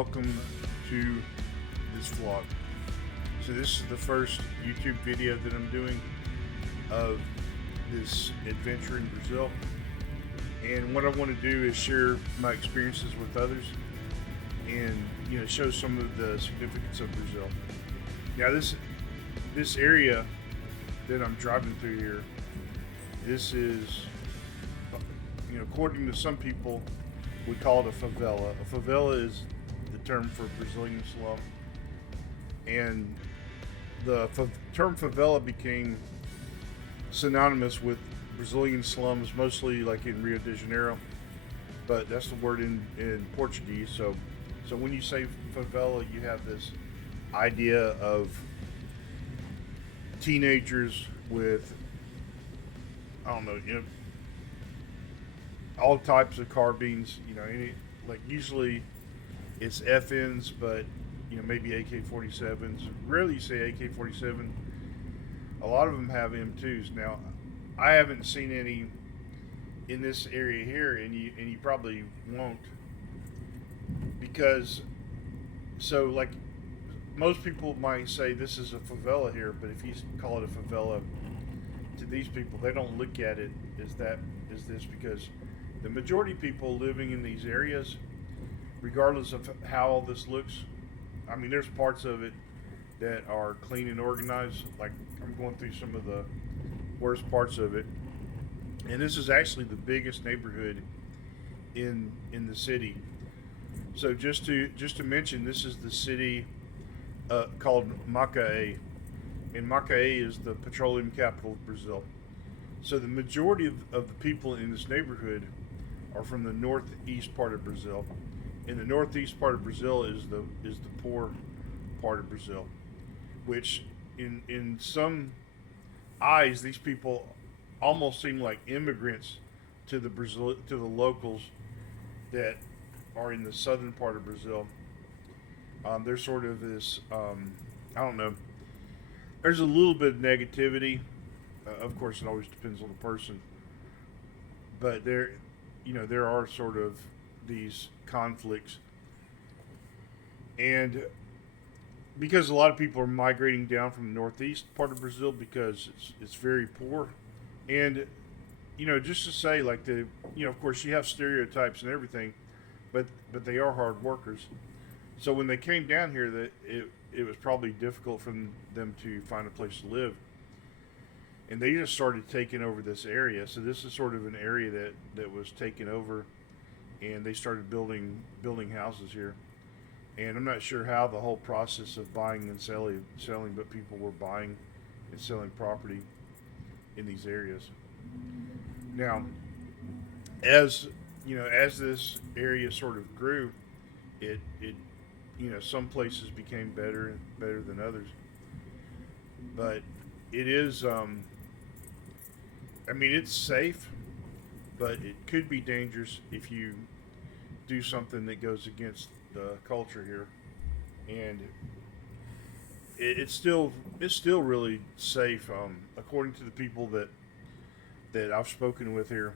welcome to this vlog. So this is the first YouTube video that I'm doing of this adventure in Brazil, and what I want to do is share my experiences with others and show some of the significance of Brazil. Now this area that I'm driving through here, this is, according to some people, we call it a favela. A favela is the term for Brazilian slum, and the term favela became synonymous with Brazilian slums, mostly like in Rio de Janeiro, but that's the word in Portuguese. So when you say favela, you have this idea of teenagers with, I don't know, all types of carbines, usually it's FNs, but maybe AK-47s. Rarely you say AK-47. A lot of them have M2s. Now, I haven't seen any in this area here, and you probably won't, because like most people might say this is a favela here, but if you call it a favela to these people, they don't look at it as this, because the majority of people living in these areas, regardless of how all this looks, I mean, there's parts of it that are clean and organized. Like, I'm going through some of the worst parts of it, and this is actually the biggest neighborhood in the city. So just to mention, this is the city called Macaé, and Macaé is the petroleum capital of Brazil. So the majority of the people in this neighborhood are from the northeast part of Brazil. And the northeast part of Brazil is the poor part of Brazil, which in some eyes, these people almost seem like immigrants to the locals that are in the southern part of Brazil. They're sort of this, I don't know. There's a little bit of negativity. Of course, it always depends on the person, but there are sort of these conflicts, and because a lot of people are migrating down from the northeast part of Brazil because it's very poor, and just to say, like, of course you have stereotypes and everything, but they are hard workers. So when they came down here, that it was probably difficult for them to find a place to live, and they just started taking over this area. So this is sort of an area that was taken over, and they started building houses here. And I'm not sure how the whole process of buying and selling, but people were buying and selling property in these areas. Now, as this area sort of grew, it some places became better than others. But it is, it's safe, but it could be dangerous if you do something that goes against the culture here. And it's still really safe, according to the people that I've spoken with here.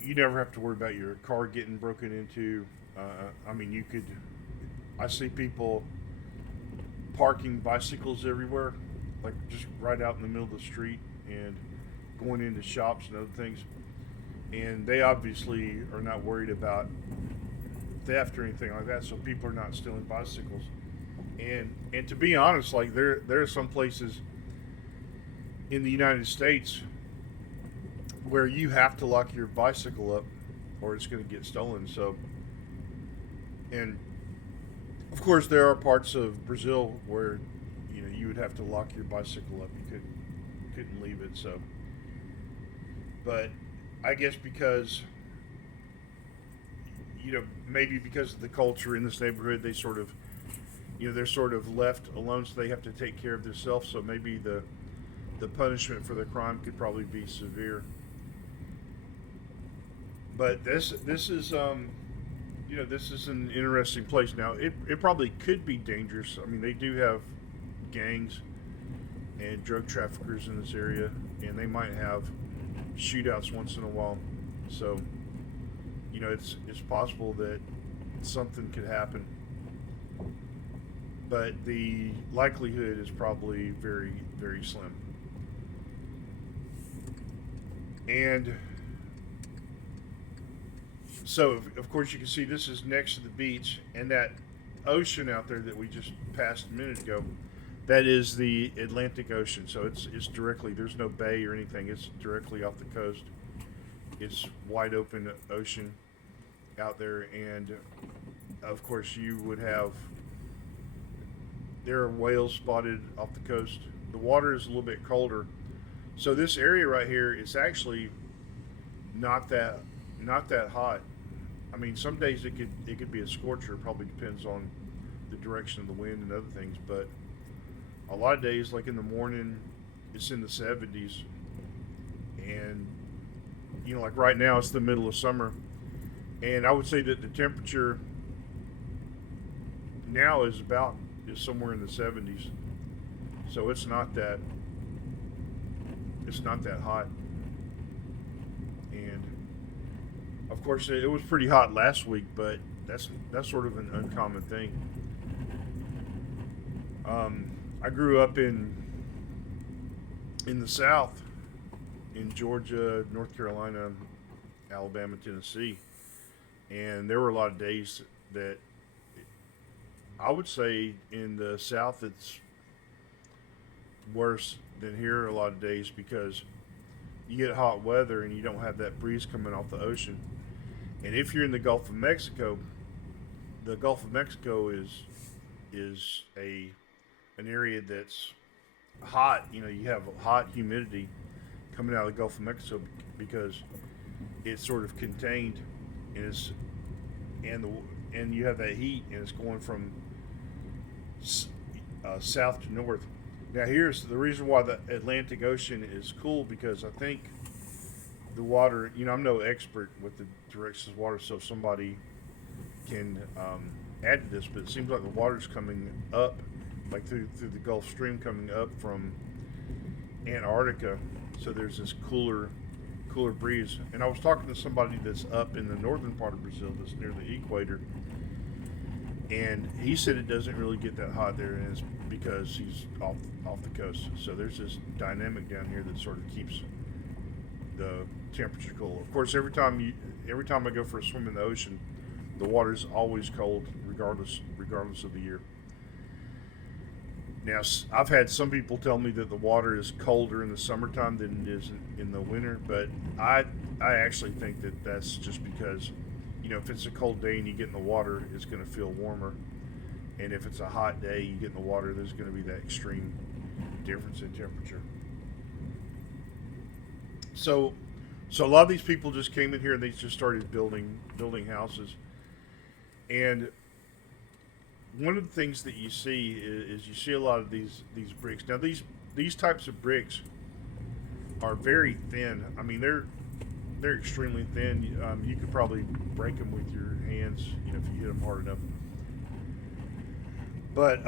You never have to worry about your car getting broken into. I see people parking bicycles everywhere, like just right out in the middle of the street, and going into shops and other things. And they obviously are not worried about theft or anything like that, so people are not stealing bicycles. And to be honest, like, there are some places in the United States where you have to lock your bicycle up or it's going to get stolen. So, and of course there are parts of Brazil where you would have to lock your bicycle up. You couldn't leave it. So, but I guess because maybe because of the culture in this neighborhood, they sort of they're sort of left alone, so they have to take care of themselves. So maybe the punishment for the crime could probably be severe. But this is this is an interesting place. Now it probably could be dangerous. I mean, they do have gangs and drug traffickers in this area, and they might have shootouts once in a while. So it's possible that something could happen, but the likelihood is probably very, very slim. And so, of course, you can see this is next to the beach, and that ocean out there that we just passed a minute ago, that is the Atlantic Ocean. So it's directly, there's no bay or anything. It's directly off the coast. It's wide open ocean out there, and of course you would have, there are whales spotted off the coast. The water is a little bit colder, so this area right here is actually not that hot. I mean, some days it could be a scorcher. It probably depends on the direction of the wind and other things. But a lot of days, like in the morning, it's in the 70s, and like right now, it's the middle of summer, and I would say that the temperature now is somewhere in the 70s. So it's not that hot. And of course, it was pretty hot last week, but that's sort of an uncommon thing. I grew up in the South, in Georgia, North Carolina, Alabama, Tennessee, and there were a lot of days that I would say in the South it's worse than here a lot of days, because you get hot weather and you don't have that breeze coming off the ocean. And if you're in the Gulf of Mexico, the Gulf of Mexico is an area that's hot. You have hot humidity coming out of the Gulf of Mexico because it's sort of contained, and you have that heat, and it's going from south to north. Now, here's the reason why the Atlantic Ocean is cool, because I think the water, I'm no expert with the directions of water, so if somebody can add to this, but it seems like the water's coming up, like through the Gulf Stream, coming up from Antarctica, so there's this cooler breeze. And I was talking to somebody that's up in the northern part of Brazil, that's near the equator, and he said it doesn't really get that hot there, and it's because he's off the coast. So there's this dynamic down here that sort of keeps the temperature cool. Of course, every time I go for a swim in the ocean, the water's always cold, regardless of the year. Now, I've had some people tell me that the water is colder in the summertime than it is in the winter, but I actually think that that's just because, if it's a cold day and you get in the water, it's going to feel warmer. And if it's a hot day, you get in the water, there's going to be that extreme difference in temperature. So a lot of these people just came in here and they just started building houses. And one of the things that you see is you see a lot of these bricks. Now these types of bricks are very thin. I mean, they're extremely thin. You could probably break them with your hands, if you hit them hard enough. But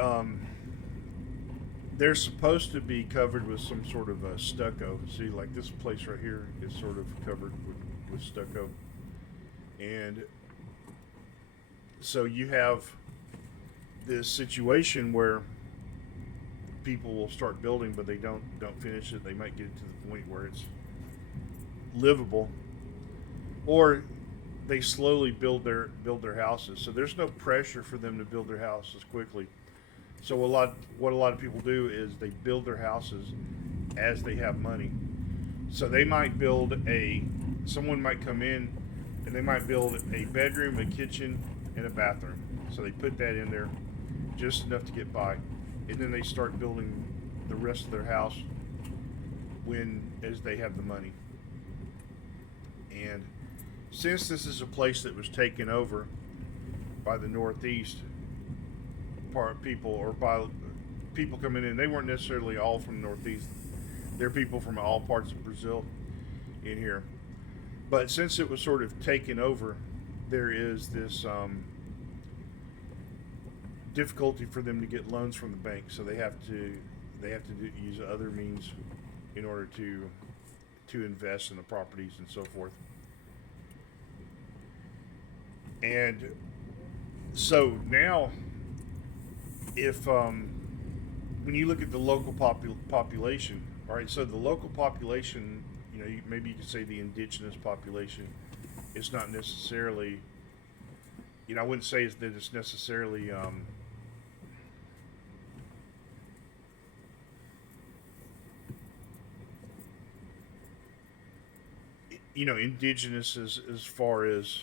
they're supposed to be covered with some sort of stucco. See, like this place right here is sort of covered with stucco, and so you have this situation where people will start building, but they don't finish it. They might get it to the point where it's livable, or they slowly build their houses. So there's no pressure for them to build their houses quickly. So what a lot of people do is they build their houses as they have money. So they might someone might come in and they might build a bedroom, a kitchen, and a bathroom. So they put that in there just enough to get by. And then they start building the rest of their house as they have the money. And since this is a place that was taken over by the Northeast people, or by people coming in, they weren't necessarily all from the Northeast. They're people from all parts of Brazil in here. But since it was sort of taken over, there is this difficulty for them to get loans from the bank. So they have to use other means in order to invest in the properties and so forth. And So now, if when you look at the local population, all right, so the local population, maybe you could say the indigenous population, is not necessarily, I wouldn't say that it's necessarily, indigenous as far as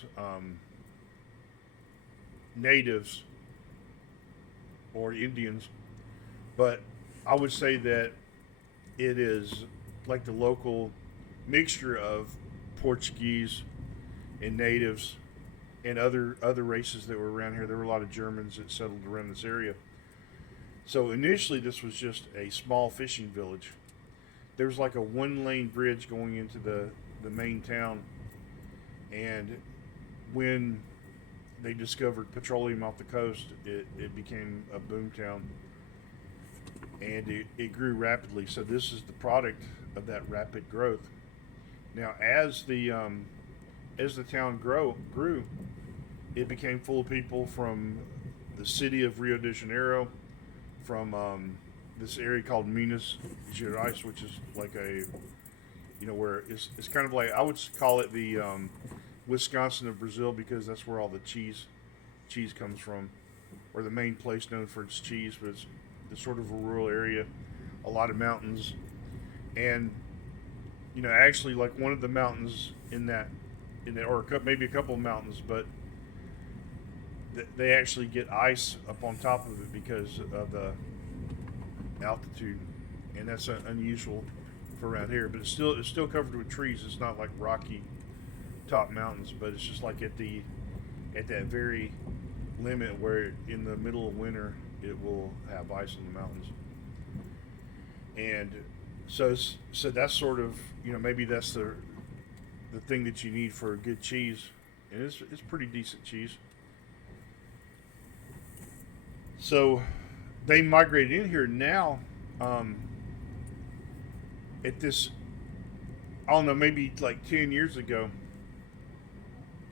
natives or Indians, but I would say that it is like the local mixture of Portuguese and natives and other races that were around here. There were a lot of Germans that settled around this area. So initially, this was just a small fishing village. There was like a one-lane bridge going into the main town, and when they discovered petroleum off the coast, it became a boom town, and it grew rapidly. So this is the product of that rapid growth. Now, as the town grew, it became full of people from the city of Rio de Janeiro, from this area called Minas Gerais, which is like where it's kind of like, I would call it the Wisconsin of Brazil, because that's where all the cheese comes from, or the main place known for its cheese. But it's sort of a rural area, a lot of mountains, and actually, like one of the mountains or maybe a couple of mountains, but they actually get ice up on top of it because of the altitude, and that's unusual for around here. But it's still covered with trees. It's not like rocky top mountains, but it's just like at that very limit where in the middle of winter it will have ice in the mountains. And so that's sort of, maybe that's the thing that you need for a good cheese, and it's pretty decent cheese. So they migrated in here now. Um, at this, I don't know, maybe like 10 years ago.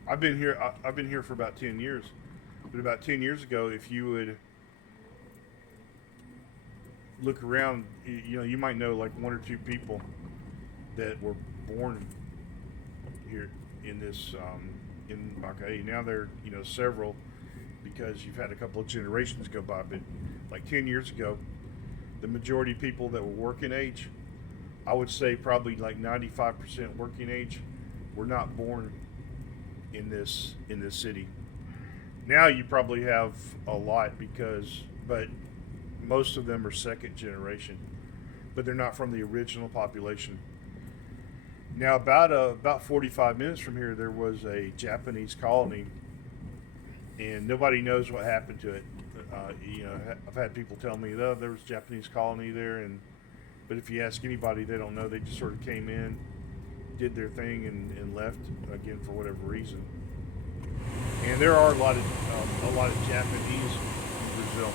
I've been here. I've been here for about 10 years. But about 10 years ago, if you would look around, you might know like one or two people that were born here in this in Macaé. Now there, several, because you've had a couple of generations go by. But like 10 years ago, the majority of people that were working age, I would say probably like 95% working age, were not born in this city. Now you probably have a lot, but most of them are second generation, but they're not from the original population. Now, about 45 minutes from here, there was a Japanese colony, and nobody knows what happened to it. I've had people tell me, oh, there was a Japanese colony there, but if you ask anybody, they don't know. They just sort of came in, did their thing, and left again for whatever reason. And there are a lot of Japanese in Brazil,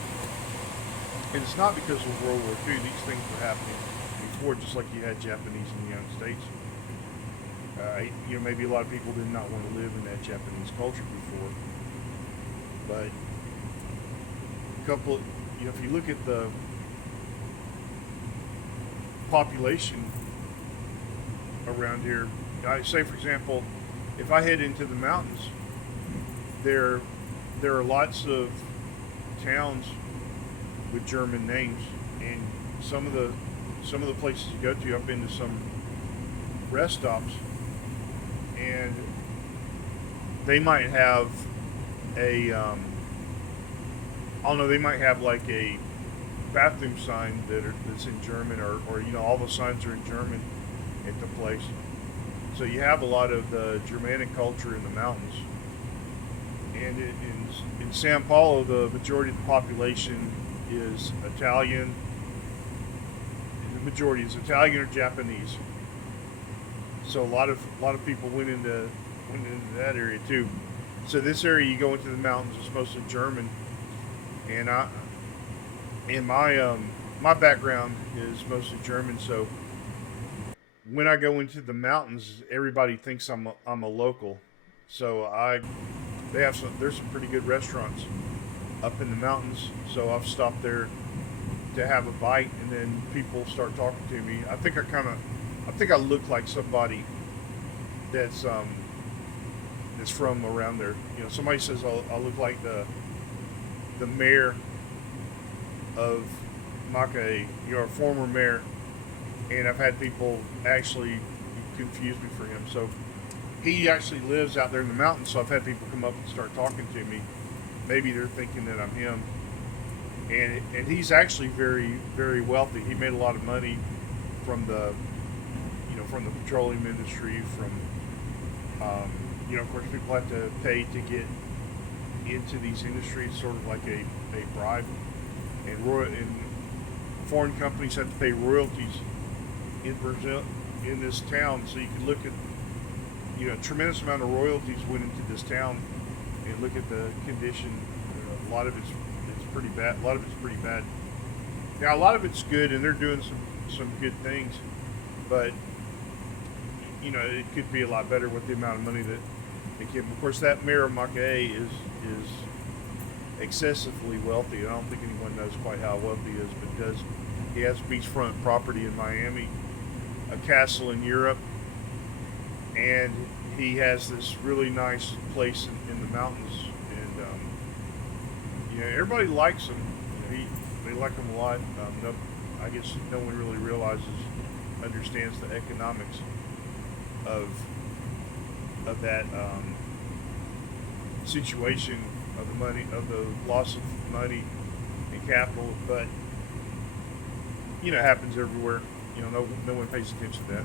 and it's not because of World War II. These things were happening before, just like you had Japanese in the United States. Maybe a lot of people did not want to live in that Japanese culture before, but if you look at the population around here, I say, for example, if I head into the mountains, there are lots of towns with German names, and some of the places you go to, I've been to some rest stops, and they might have I don't know, they might have like a bathroom sign that's in German, or all the signs are in German at the place. So you have a lot of the Germanic culture in the mountains. And in Sao Paulo, the majority of the population is Italian. The majority is Italian or Japanese. So a lot of people went into that area too. So this area, you go into the mountains, it's mostly German, and my background is mostly German. So when I go into the mountains, everybody thinks I'm a local. So there's some pretty good restaurants up in the mountains. So I've stopped there to have a bite, and then people start talking to me. I think I look like somebody that's that's from around there. You know, somebody says I look like the mayor of Macaé, you know, a former mayor, and I've had people actually confuse me for him. So he actually lives out there in the mountains. So I've had people come up and start talking to me. Maybe they're thinking that I'm him, and he's actually very wealthy. He made a lot of money from the petroleum industry. Of course, people have to pay to get into these industries, sort of like a bribe, and foreign companies have to pay royalties in Brazil, in this town. So you can look at, a tremendous amount of royalties went into this town, and look at the condition. A lot of it's pretty bad. A lot of it's pretty bad. Now a lot of it's good, and they're doing some good things, but it could be a lot better with the amount of money that they give. Of course, that mayor of Macaé is excessively wealthy. I don't think anyone knows quite how wealthy he is, but he has beachfront property in Miami, a castle in Europe, and he has this really nice place in the mountains. And everybody likes him. They like him a lot. I guess no one really understands the economics of that situation, of the money, of the loss of money and capital, but it happens everywhere. No one pays attention to that.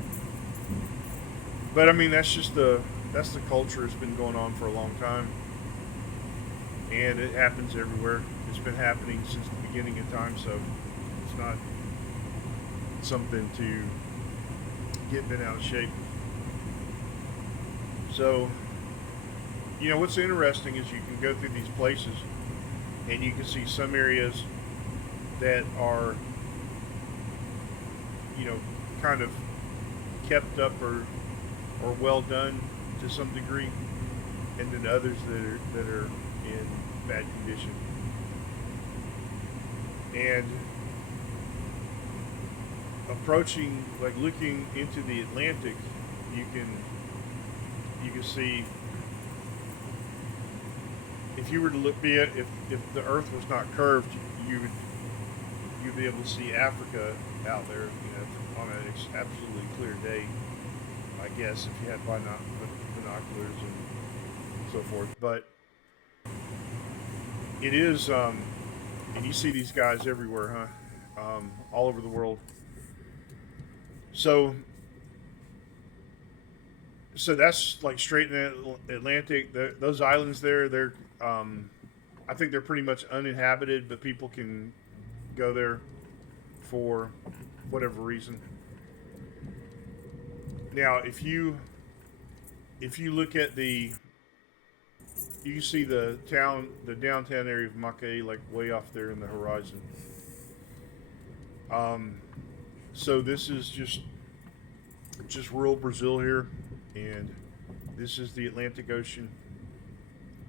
But I mean, that's the culture. It's been going on for a long time, and it happens everywhere. It's been happening since the beginning of time, so it's not something to get bent out of shape. So, what's interesting is you can go through these places and you can see some areas that are, kind of kept up or well done to some degree, and then others that are in bad condition. And looking into the Atlantic, you can see, if you were to if the Earth was not curved, you'd be able to see Africa out there, on an absolutely clear day, I guess, if you had binoculars and so forth. But it is, and you see these guys everywhere, huh? All over the world. So that's like straight in the Atlantic. Those islands there, I think they're pretty much uninhabited, but people can go there for whatever reason. Now, if you look at you can see the downtown area of Macaé, like way off there in the horizon. So this is just rural Brazil here, and this is the Atlantic Ocean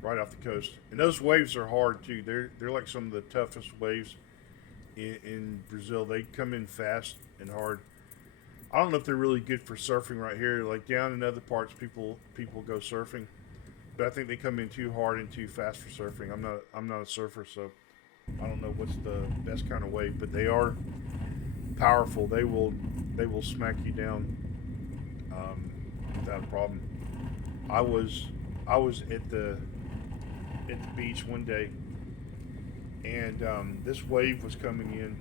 right off the coast. And those waves are hard too. They're like some of the toughest waves in Brazil. They come in fast and hard. I don't know if they're really good for surfing right here. Like down in other parts, people go surfing, but I think they come in too hard and too fast for surfing. I'm not a surfer, so I don't know what's the best kind of wave, but they are powerful. They will smack you down without a problem. I was at the beach one day, and this wave was coming in,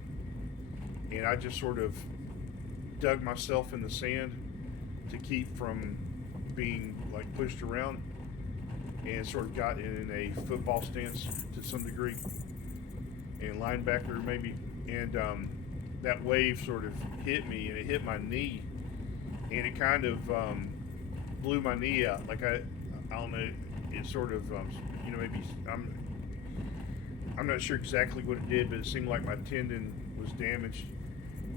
and I just sort of dug myself in the sand to keep from being like pushed around, and sort of got in a football stance to some degree, and linebacker maybe, and that wave sort of hit me, and it hit my knee, and it kind of blew my knee out. Like I don't know, it sort of maybe I'm not sure exactly what it did, but it seemed like my tendon was damaged,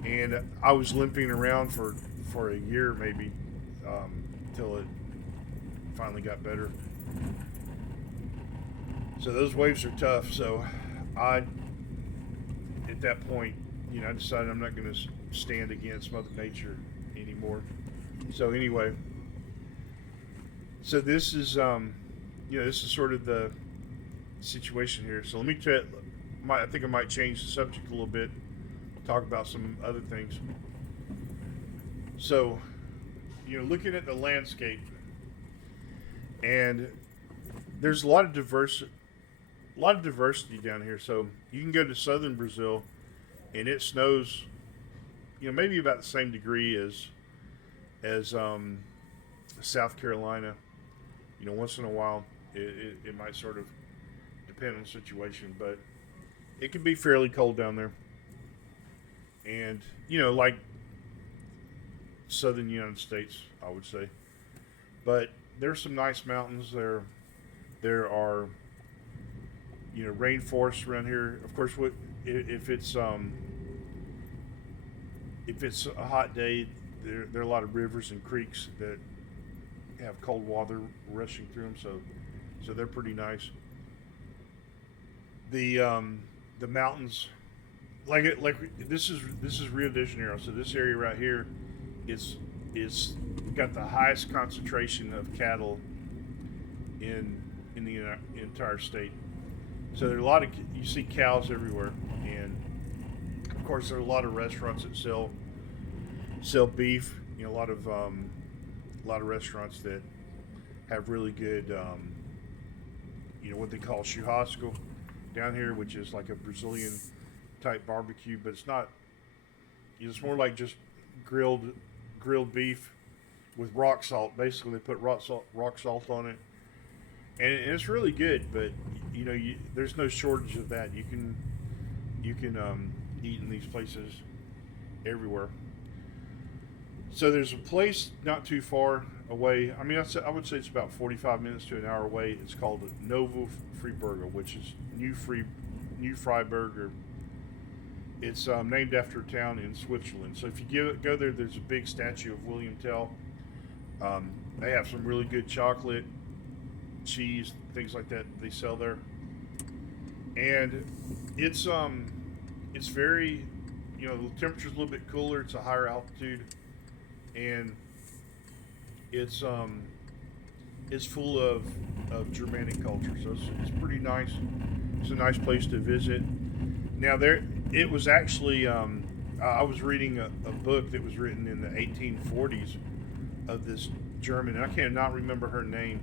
and I was limping around for a year maybe, till it finally got better. So those waves are tough. So I, at that point, I decided I'm not going to stand against Mother Nature anymore. So anyway, so this is this is sort of the situation here. So let me tell. I think I might change the subject a little bit. Talk about some other things. So, looking at the landscape, and there's a lot of diversity down here. So you can go to southern Brazil, and it snows, maybe about the same degree as South Carolina. Once in a while, it might sort of depend on the situation, but it can be fairly cold down there. And like southern United States, I would say. But there's some nice mountains there. There are rainforests around here. Of course, what if it's a hot day? There are a lot of rivers and creeks that have cold water rushing through them, so they're pretty nice. The mountains, like this is Rio de Janeiro. So this area right here is got the highest concentration of cattle in the entire state. So there are you see cows everywhere, and of course there are a lot of restaurants that sell beef. A lot of restaurants that have really good what they call churrasco down here, which is like a Brazilian type barbecue, but it's not. It's more like just grilled beef with rock salt. Basically, they put rock salt on it, and it's really good. But there's no shortage of that. You can eat in these places everywhere. So there's a place not too far away. I mean, I would say it's about 45 minutes to an hour away. It's called Novo Freiburg, which is New Freiburg, or it's named after a town in Switzerland. So if you go there, there's a big statue of William Tell. They have some really good chocolate, cheese, things like that they sell there, and it's very, the temperature's a little bit cooler. It's a higher altitude, and it's full of Germanic culture. So it's pretty nice. It's a nice place to visit. Now it was actually I was reading a book that was written in the 1840s of this German, and I cannot remember her name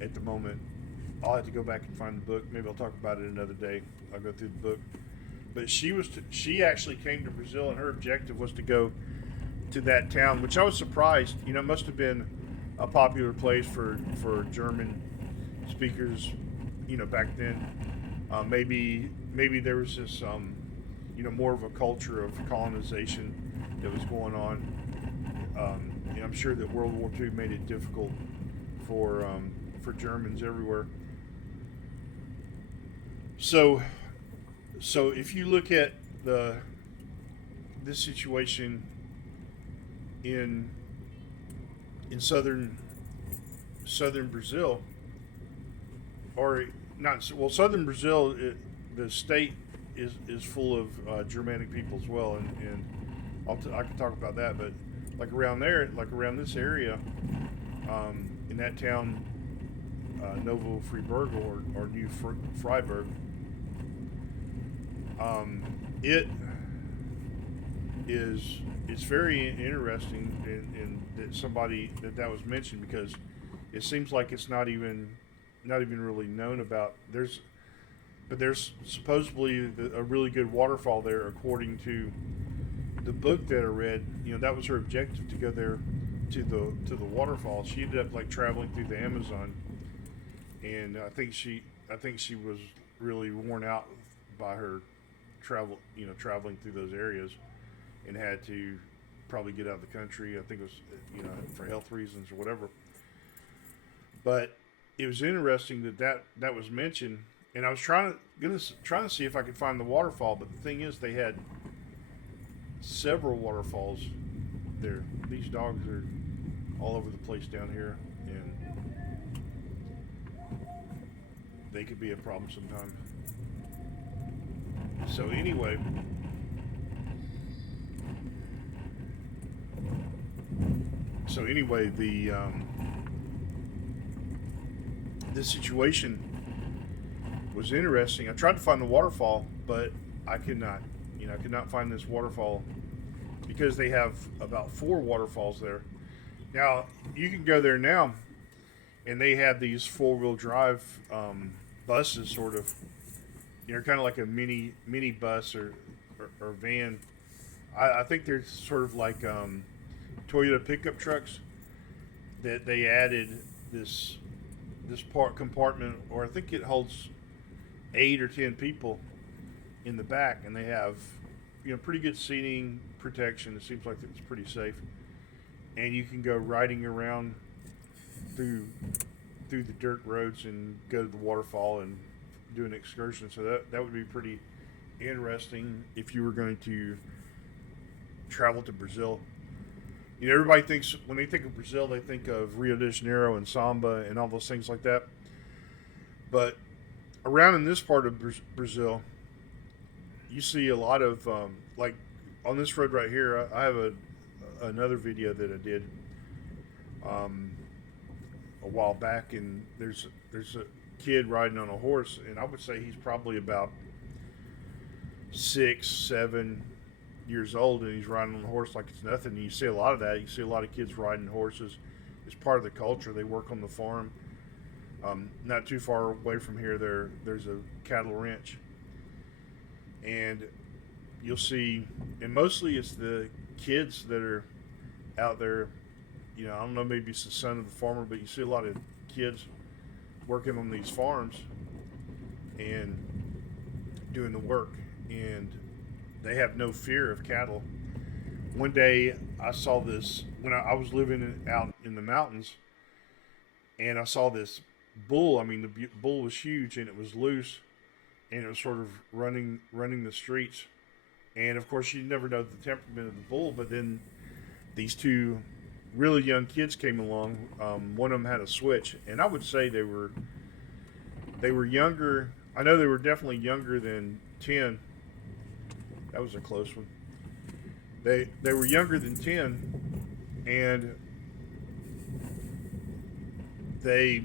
at the moment. I'll have to go back and find the book. Maybe I'll talk about it another day. I'll go through the book. But she actually came to Brazil, and her objective was to go to that town, which I was surprised. It must have been a popular place for German speakers, back then. Maybe there was this, more of a culture of colonization that was going on. And I'm sure that World War II made it difficult for Germans everywhere. So if you look at this situation in southern Brazil, or not, well, southern Brazil, the state is full of Germanic people as well, and I can talk about that. But like around there, like around this area, in that town, Novo Freiburg or New Freiburg, it's very interesting in that somebody that was mentioned, because it seems like it's not even really known about. There's supposedly a really good waterfall there, according to the book that I read. That was her objective, to go there to the waterfall. She ended up like traveling through the Amazon, and I think she was really worn out by her traveling through those areas, and had to probably get out of the country. I think it was for health reasons or whatever. But it was interesting that was mentioned, and I was trying to see if I could find the waterfall. But the thing is, they had several waterfalls there. These dogs are all over the place down here, they could be a problem sometime. So anyway, the situation was interesting. I tried to find the waterfall, but I could not. I could not find this waterfall because they have about 4 waterfalls there. Now you can go there now, and they have these 4-wheel drive buses, sort of. Kind of like a mini bus or van. I think they're sort of like Toyota pickup trucks that they added this part compartment, or I think it holds 8 or 10 people in the back, and they have pretty good seating protection. It seems like it's pretty safe, and you can go riding around through the dirt roads and go to the waterfall and do an excursion. So that would be pretty interesting if you were going to travel to Brazil. Everybody thinks, when they think of Brazil, they think of Rio de Janeiro and samba and all those things like that. But around in this part of Brazil, you see a lot of like on this road right here. I have another video that I did a while back, and there's a kid riding on a horse, and I would say he's probably about 6, 7 years old, and he's riding on a horse like it's nothing. And you see a lot of that. You see a lot of kids riding horses. It's part of the culture. They work on the farm. Not too far away from here, there's a cattle ranch, and you'll see, and mostly it's the kids that are out there. I don't know, maybe it's the son of the farmer, but you see a lot of kids working on these farms and doing the work, and they have no fear of cattle. One day I saw this when I was living out in the mountains, and I saw this bull. I mean, the bull was huge, and it was loose, and it was sort of running the streets. And of course, you never know the temperament of the bull. But then these 2 really young kids came along. One of them had a switch, and I would say they were younger. I know they were definitely younger than 10. That was a close one. They were younger than 10, and they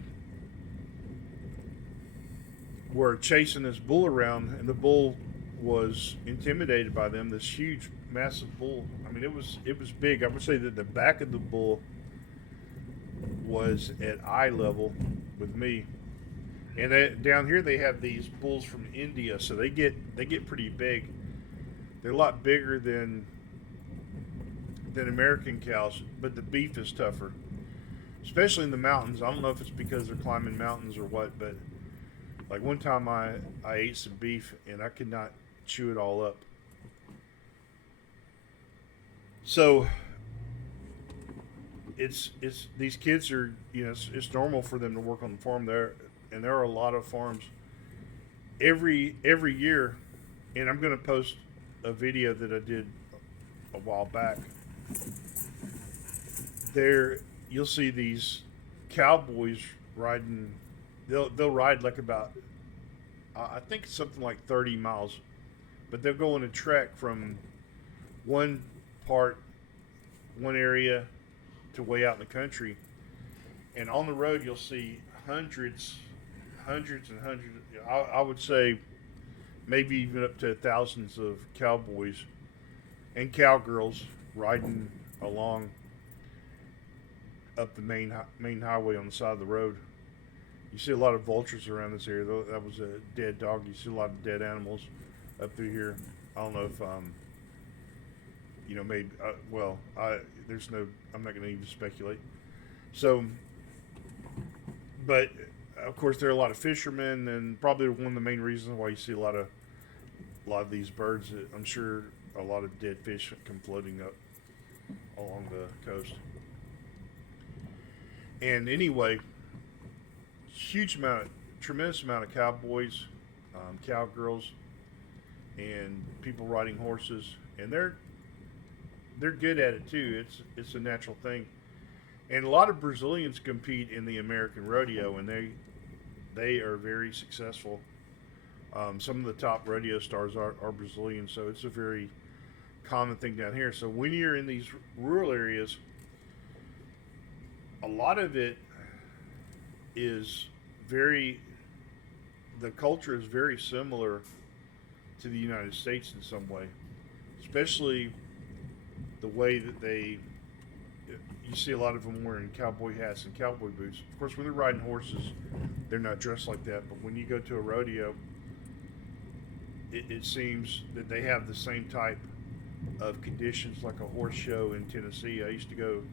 were chasing this bull around, and the bull was intimidated by them. This huge, massive bull. I mean, it was big. I would say that the back of the bull was at eye level with me. And down here they have these bulls from India, so they get pretty big. They're a lot bigger than American cows, but the beef is tougher, especially in the mountains. I don't know if it's because they're climbing mountains or what, but like one time I ate some beef and I could not chew it all up. So it's these kids are, it's normal for them to work on the farm there, and there are a lot of farms every year. And I'm going to post a video that I did a while back. There you'll see these cowboys riding. They'll ride like about I think it's something like 30 miles, but they'll go on a trek from one area to way out in the country, and on the road you'll see hundreds and hundreds. I would say maybe even up to thousands of cowboys and cowgirls riding along up the main highway on the side of the road. You see a lot of vultures around this area. That was a dead dog. You see a lot of dead animals up through here. I don't know if maybe there's no. I'm not going to even speculate. So, but of course there are a lot of fishermen, and probably one of the main reasons why you see a lot of these birds. I'm sure a lot of dead fish come floating up along the coast. And anyway, tremendous amount of cowboys, cowgirls, and people riding horses, and they're good at it too. It's a natural thing, and a lot of Brazilians compete in the American rodeo, and they are very successful. Some of the top rodeo stars are Brazilian, so it's a very common thing down here. So when you're in these rural areas, a lot of it is very, the culture is very similar to the United States in some way, especially the way that you see a lot of them wearing cowboy hats and cowboy boots. Of course, when they're riding horses, they're not dressed like that. But when you go to a rodeo, it seems that they have the same type of conditions like a horse show in Tennessee. I used to go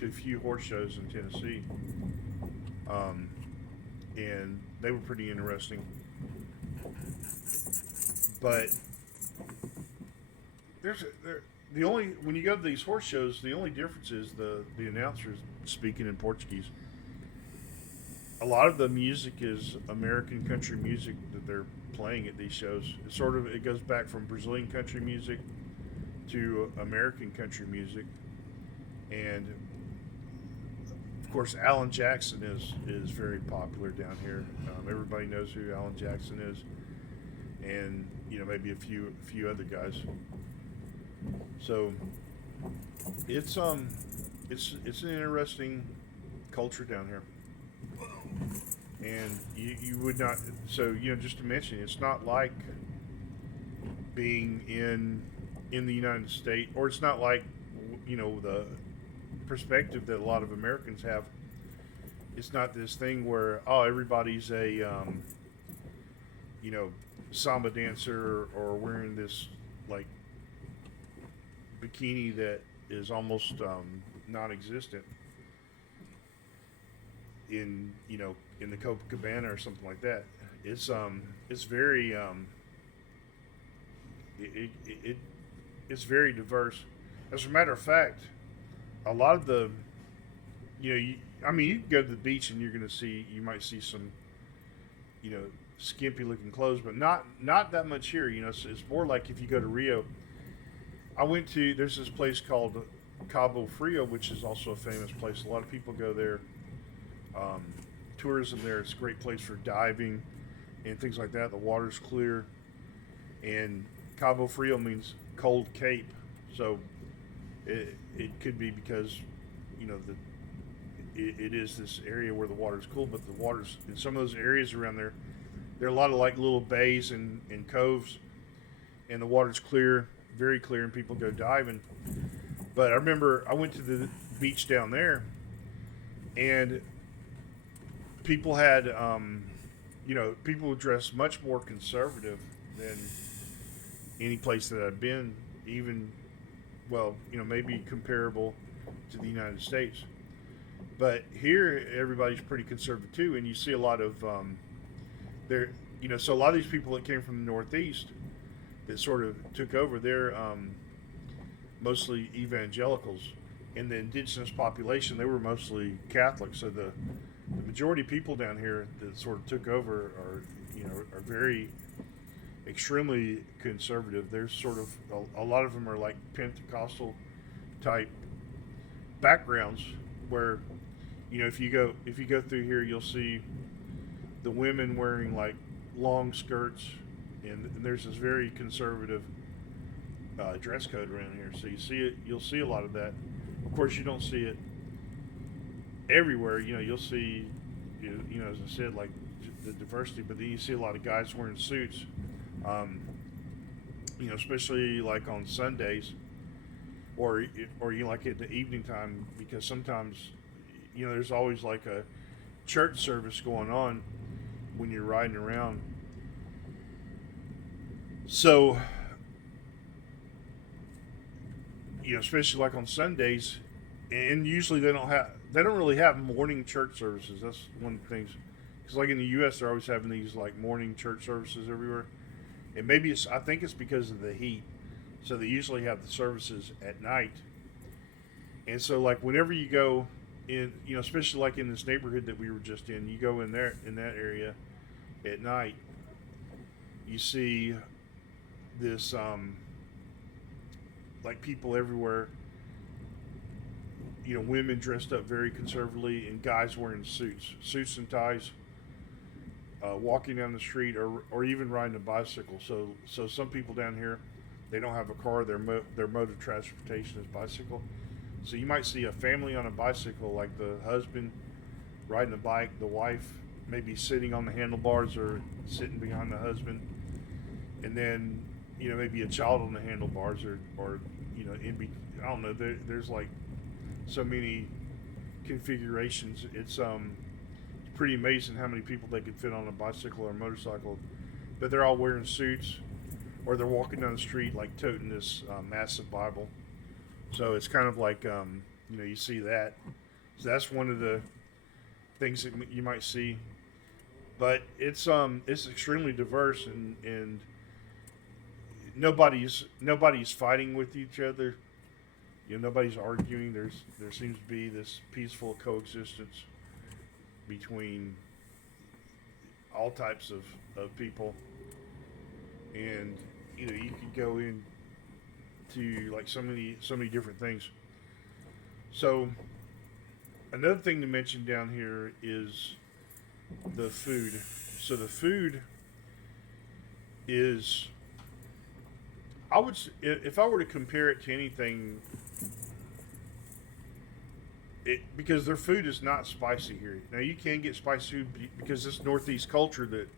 to a few horse shows in Tennessee, and they were pretty interesting. But the only when you go to these horse shows, the only difference is the announcers speaking in Portuguese. A lot of the music is American country music that they're playing at these shows. It goes back from Brazilian country music to American country music, and of course Alan Jackson is very popular down here. Everybody knows who Alan Jackson is, and maybe a few other guys. So it's an interesting culture down here, and you would not. So just to mention, it's not like being in the United States, or it's not like the perspective that a lot of Americans have. It's not this thing where everybody's a samba dancer or wearing this like bikini that is almost non-existent in in the Copacabana or something like that. It's very it's very diverse. As a matter of fact, a lot of the you can go to the beach and you might see some skimpy looking clothes, but not that much here. It's more like if you go to Rio. There's this place called Cabo Frio, which is also a famous place. A lot of people go there. Tourism there. It's a great place for diving and things like that. The water's clear, and Cabo Frio means cold cape. So it could be because it is this area where the water's cool, but the water's in some of those areas around there. There are a lot of like little bays and coves, and the water's clear, very clear, and people go diving. But I remember I went to the beach down there, and people had, people dressed much more conservative than any place that I've been, even, maybe comparable to the United States. But here, everybody's pretty conservative too, and you see a lot of so a lot of these people that came from the Northeast that sort of took over, they're mostly evangelicals, and the indigenous population, they were mostly Catholic. So the majority of people down here that sort of took over are very extremely conservative. There's sort of a lot of them are like Pentecostal type backgrounds where if you go through here, you'll see the women wearing like long skirts, and there's this very conservative dress code around here. So you'll see a lot of that. Of course, you don't see it everywhere. You'll see, as I said, like the diversity, but then you see a lot of guys wearing suits. Especially like on Sundays, or like at the evening time, because sometimes there's always like a church service going on when you're riding around. So especially like on Sundays, and usually they don't really have morning church services. That's one of the things, because like in the U.S. they're always having these like morning church services everywhere, and maybe I think it's because of the heat. So they usually have the services at night, and so like whenever you go in, especially like in this neighborhood that we were just in, you go in there in that area at night, you see this like people everywhere, women dressed up very conservatively, and guys wearing suits and ties, walking down the street, or even riding a bicycle. So some people down here, they don't have a car. Their mode of transportation is bicycle. So you might see a family on a bicycle, like the husband riding a bike, the wife maybe sitting on the handlebars or sitting behind the husband, and then maybe a child on the handlebars, or I don't know. There's like so many configurations. It's pretty amazing how many people they could fit on a bicycle or a motorcycle, but they're all wearing suits, or they're walking down the street like toting this massive Bible. So it's kind of like you see that. So that's one of the things that you might see, but it's extremely diverse, and nobody's fighting with each other. Nobody's arguing. There seems to be this peaceful coexistence between all types of people, and you could go into like so many different things. So another thing to mention down here is the food. So the food is, if I were to compare it to anything, because their food is not spicy here. Now you can get spicy food because this Northeast culture that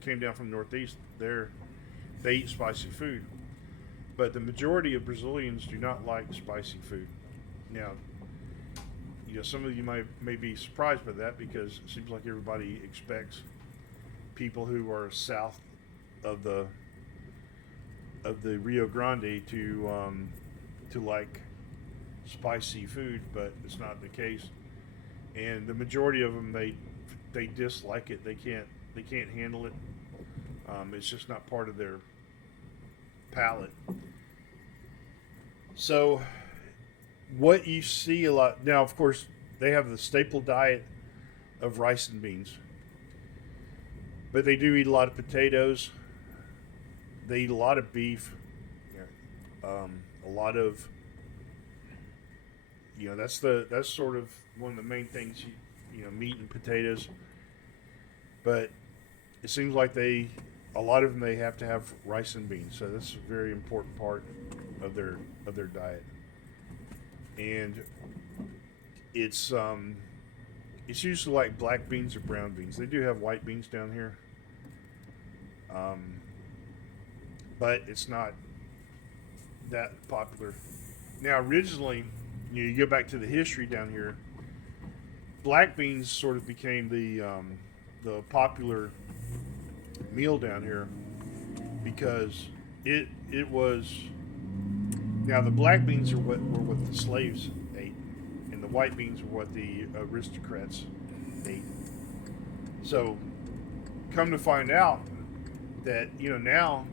came down from the Northeast, they eat spicy food. But the majority of Brazilians do not like spicy food. Now, some of you may be surprised by that, because it seems like everybody expects people who are south of the Rio Grande to like spicy food, but it's not the case. And the majority of them, they dislike it. They can't handle it. It's just not part of their palate. So what you see a lot now, of course, they have the staple diet of rice and beans, but they do eat a lot of potatoes. They eat a lot of beef, a lot of that's sort of one of the main things, meat and potatoes. But it seems like a lot of them, they have to have rice and beans. So that's a very important part of their diet. And it's usually like black beans or brown beans. They do have white beans down here, but it's not that popular. Now, originally, you go back to the history down here, black beans sort of became the popular meal down here, because it was, now the black beans were what the slaves ate, and the white beans were what the aristocrats ate. So come to find out that now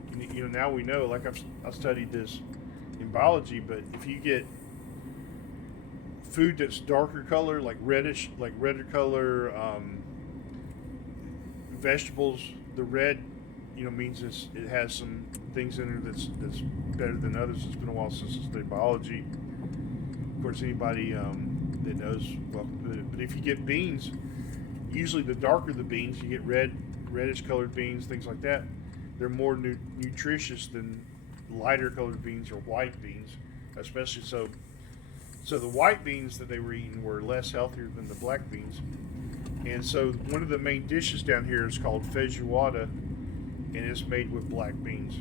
we know, like I've studied this in biology, but if you get food that's darker color, like redder color, vegetables, the red, means it has some things in it that's better than others. It's been a while since I studied biology. Of course, anybody that knows, welcome to it. But if you get beans, usually the darker the beans, you get reddish colored beans, things like that. They're more nutritious than lighter colored beans or white beans, especially so. So the white beans that they were eating were less healthier than the black beans. And so one of the main dishes down here is called feijoada, and it's made with black beans.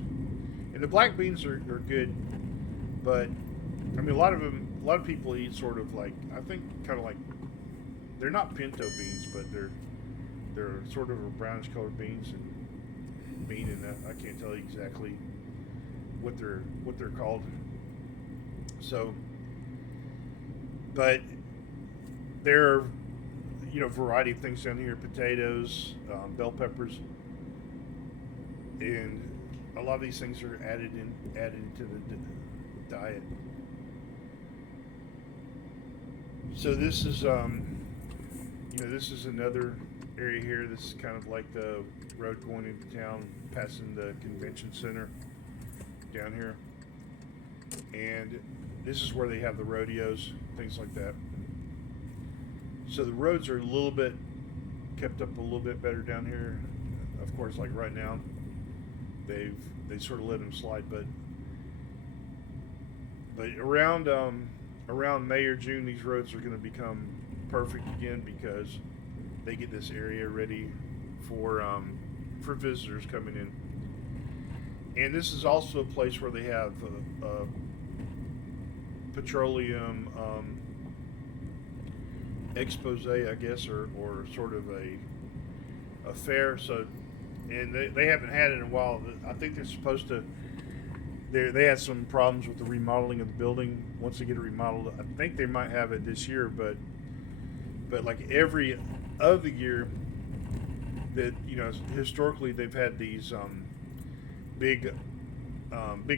And the black beans are good, but I mean a lot of people eat sort of like, I think kind of like, they're not pinto beans, but they're sort of a brownish colored beans and I can't tell you exactly what they're called. So, but there are a variety of things down here: potatoes, bell peppers, and a lot of these things are added into the diet. So this is this is another area here. This is kind of like the road going into town, passing the convention center down here, and this is where they have the rodeos, things like that. So the roads are a little bit kept up a little bit better down here. Of course, like right now, they sort of let them slide, but around May or June, these roads are going to become perfect again because they get this area ready for visitors coming in. And this is also a place where they have petroleum expose, I guess, or sort of a fair. So, and they haven't had it in a while. I think they're supposed to. They had some problems with the remodeling of the building. Once they get it remodeled, I think they might have it this year. But like every other year, that historically they've had these big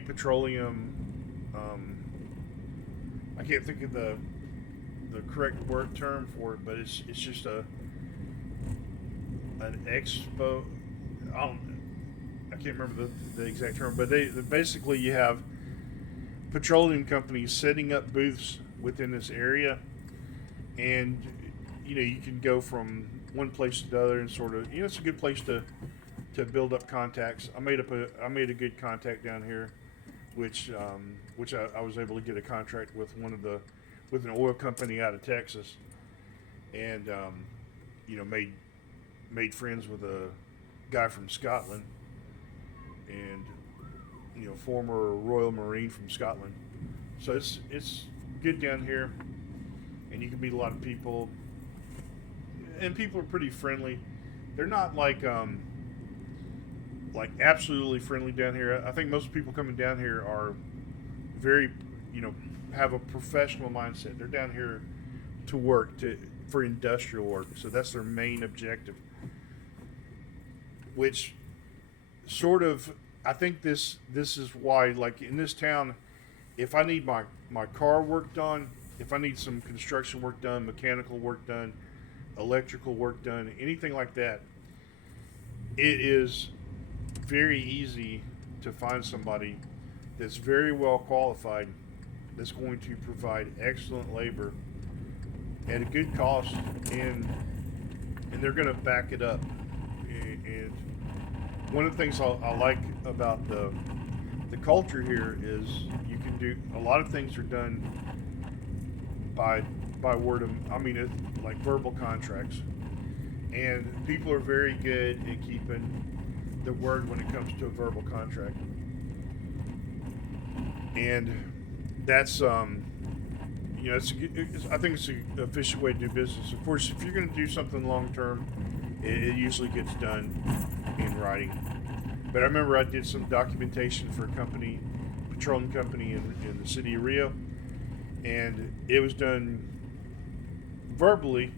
petroleum. I can't think of the correct word term for it, but it's just an expo. I can't remember the exact term, but they basically, you have petroleum companies setting up booths within this area, and you can go from one place to the other, and sort of it's a good place to build up contacts. I made a good contact down here, which I was able to get a contract with with an oil company out of Texas, and made friends with a guy from Scotland, and former Royal Marine from Scotland. So it's good down here, and you can meet a lot of people, and people are pretty friendly. They're not like absolutely friendly down here. I think most people coming down here are very, have a professional mindset. They're down here to work for industrial work, so that's their main objective. Which sort of, I think this is why, like in this town, if I need my car worked on, if I need some construction work done, mechanical work done, electrical work done, anything like that, it is very easy to find somebody that's very well qualified, that's going to provide excellent labor at a good cost, and they're going to back it up. And one of the things I like about the culture here is you can do a lot of things are done by word of, it's like verbal contracts, and people are very good at keeping the word when it comes to a verbal contract, and that's I think it's an efficient way to do business. Of course, if you're going to do something long term, it usually gets done in writing. But I remember I did some documentation for a petroleum company in the city of Rio, and it was done verbally,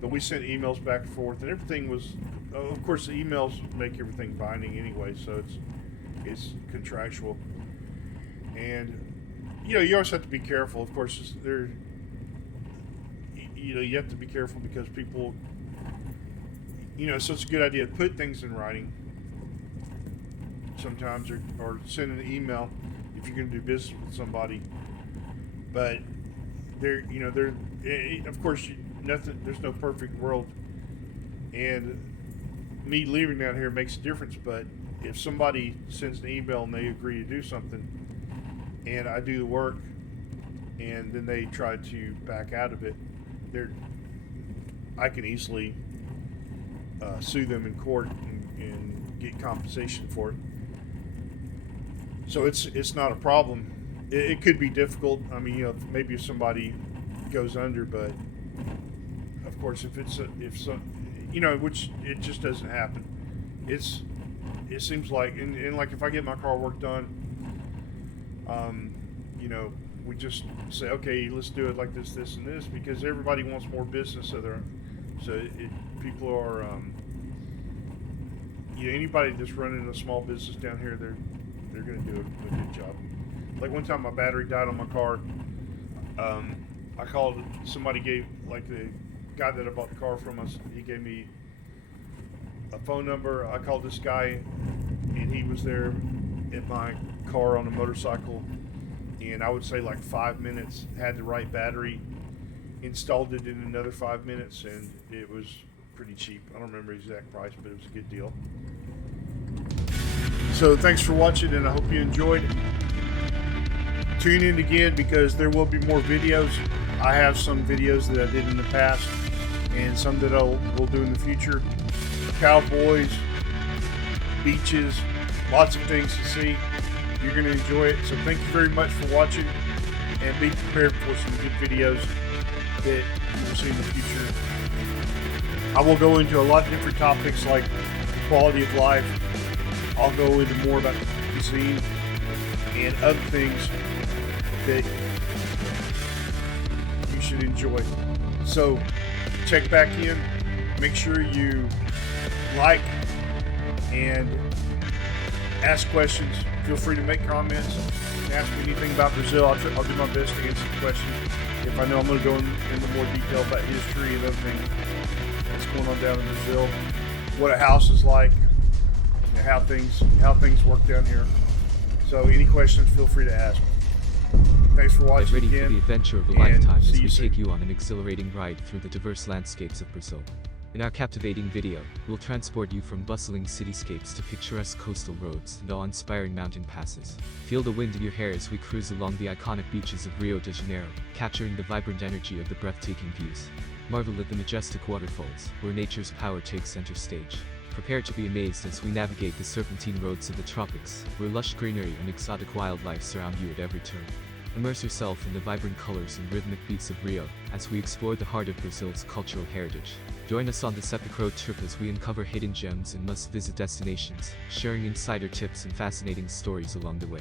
but we sent emails back and forth, and everything was, of course, the emails make everything binding anyway, so it's contractual. And you always have to be careful. Of course, you have to be careful because people, so it's a good idea to put things in writing sometimes, or send an email if you're going to do business with somebody. But of course, there's no perfect world, and me leaving down here makes a difference. But if somebody sends an email and they agree to do something, and I do the work, and then they try to back out of it, I can easily sue them in court and get compensation for it. So it's not a problem. It could be difficult. Maybe if somebody goes under, but of course, which it just doesn't happen. It seems like, and like if I get my car work done, we just say, okay, let's do it like this, and this, because everybody wants more business. People are, anybody that's running a small business down here, they're going to do a good job. Like one time, my battery died on my car. I called somebody, the guy that I bought the car from us. He gave me a phone number. I called this guy, and he was there in my car on a motorcycle. And I would say like 5 minutes, had the right battery, installed it in another 5 minutes, and it was pretty cheap. I don't remember the exact price, but it was a good deal. So thanks for watching, and I hope you enjoyed. Tune in again because there will be more videos. I have some videos that I did in the past and some that will do in the future. Cowboys, beaches, lots of things to see. You're going to enjoy it. So thank you very much for watching, and be prepared for some good videos that you will see in the future. I will go into a lot of different topics like quality of life. I'll go into more about cuisine and other things that you should enjoy. So check back in. Make sure you like and ask questions. Feel free to make comments. Ask me anything about Brazil. I'll do my best to answer the question. If I know I'm going to go into more detail about history and other things that's going on down in Brazil, what a house is like, and how things work down here. So any questions, feel free to ask. Thanks for watching. Get ready again, for the adventure of a lifetime as we soon. take you on an exhilarating ride through the diverse landscapes of Brazil. In our captivating video, we'll transport you from bustling cityscapes to picturesque coastal roads and awe-inspiring mountain passes. Feel the wind in your hair as we cruise along the iconic beaches of Rio de Janeiro, capturing the vibrant energy of the breathtaking views. Marvel at the majestic waterfalls, where nature's power takes center stage. Prepare to be amazed as we navigate the serpentine roads of the tropics, where lush greenery and exotic wildlife surround you at every turn. Immerse yourself in the vibrant colors and rhythmic beats of Rio, as we explore the heart of Brazil's cultural heritage. Join us on this epic road trip as we uncover hidden gems and must-visit destinations, sharing insider tips and fascinating stories along the way.